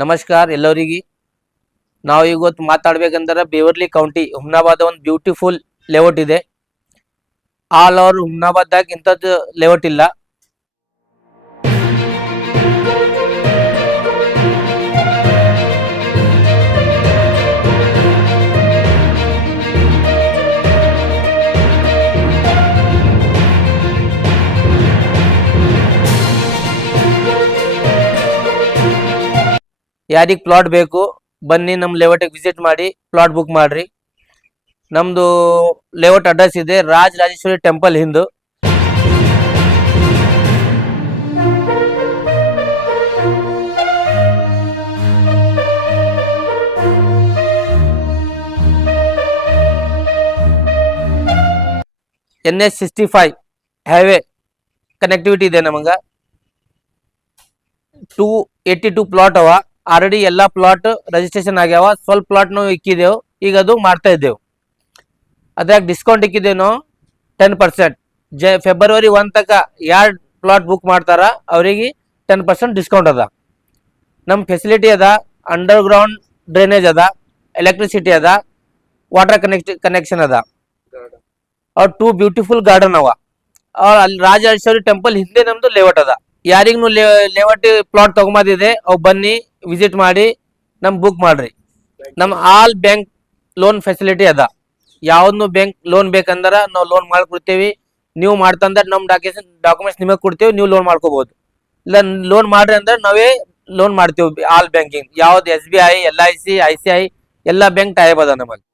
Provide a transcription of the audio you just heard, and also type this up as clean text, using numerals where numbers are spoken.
ನಮಸ್ಕಾರ ಎಲ್ಲರಿಗೆ. ನಾವು ಇವತ್ತು ಮಾತಾಡಬೇಕಂದ್ರೆ ಬೇವರ್ಲಿ ಕೌಂಟಿ ಹುಮ್ನಾಬಾದ್ ಒಂದು ಬ್ಯೂಟಿಫುಲ್ ಲೇಔಟ್ ಇದೆ. ಆಲ್ ಓವರ್ ಹುಮ್ನಾಬಾದ್ದಾಗ ಇಂಥದ್ದು ಲೇಔಟ್ ಇಲ್ಲ. ಯಾರಿಗೆ ಪ್ಲಾಟ್ ಬೇಕು ಬನ್ನಿ, ನಮ್ಮ ಲೇಔಟಿಗೆ ವಿಸಿಟ್ ಮಾಡಿ ಪ್ಲಾಟ್ ಬುಕ್ ಮಾಡ್ರಿ. ನಮ್ದು ಲೇಔಟ್ ಅಡ್ರೆಸ್ ಇದೆ Rajarajeshwari temple Hindu. NH65 highway connectivity ಇದೆ. ನಮಗ 282 ಪ್ಲಾಟ್ ಅವ. ಆಲ್ರೆಡಿ ಎಲ್ಲ ಪ್ಲಾಟ್ ರಿಜಿಸ್ಟ್ರೇಷನ್ ಆಗ್ಯಾವ. ಸ್ವಲ್ಪ ಪ್ಲಾಟ್ ನಾವು ಇಕ್ಕಿದೆವು, ಈಗ ಅದು ಮಾಡ್ತಾ ಇದ್ದೇವೆ. ಅದ್ರಾಗ ಡಿಸ್ಕೌಂಟ್ ಇಕ್ಕಿದ್ದೇವೆ ನಾವು 10%. ಫೆಬ್ರವರಿ 1 ತನಕ ಯಾರು ಪ್ಲಾಟ್ ಬುಕ್ ಮಾಡ್ತಾರ ಅವರಿಗೆ 10% ಡಿಸ್ಕೌಂಟ್ ಅದ. ನಮ್ಮ ಫೆಸಿಲಿಟಿ ಅದ, ಅಂಡರ್ ಗ್ರೌಂಡ್ ಡ್ರೈನೇಜ್ ಅದ, ಎಲೆಕ್ಟ್ರಿಸಿಟಿ ಅದ, ವಾಟರ್ ಕನೆಕ್ಷನ್ ಅದ. ಅವ್ರ 2 ಬ್ಯೂಟಿಫುಲ್ ಗಾರ್ಡನ್ ಅವ. ಅಲ್ಲಿ ರಾಜರಾಜೇಶ್ವರಿ ಟೆಂಪಲ್ ಹಿಂದೆ ನಮ್ದು ಲೇಔಟ್ ಅದ. ಯಾರಿಗೂ ಲೇಔಟ್ ಪ್ಲಾಟ್ ತಗೊಂಬಂದಿದೆ ಅವ್ ಬನ್ನಿ ವಿಸಿಟ್ ಮಾಡಿ ನಮ್ ಬುಕ್ ಮಾಡ್ರಿ. ನಮ್ ಆಲ್ ಬ್ಯಾಂಕ್ ಲೋನ್ ಫೆಸಿಲಿಟಿ ಅದ. ಯಾವ್ದು ಬ್ಯಾಂಕ್ ಲೋನ್ ಬೇಕಂದ್ರ ನಾವು ಲೋನ್ ಮಾಡ್ಕೊಡ್ತೇವಿ. ನೀವು ಮಾಡ್ತಂದ್ರೆ ನಮ್ ಡಾಕ್ಯುಮೆಂಟ್ಸ್ ನಿಮಗೆ ಕೊಡ್ತೇವೆ, ನೀವು ಲೋನ್ ಮಾಡ್ಕೋಬಹುದು. ಇಲ್ಲ ಲೋನ್ ಮಾಡ್ರಿ ಅಂದ್ರೆ ನಾವೇ ಲೋನ್ ಮಾಡ್ತೇವೆ. ಆಲ್ ಬ್ಯಾಂಕಿಂಗ್ ಯಾವ್ದು SBI, LIC, ICI ಎಲ್ಲ ಬ್ಯಾಂಕ್ ಟೈಪ್ ಅದ ನಮಗೆ.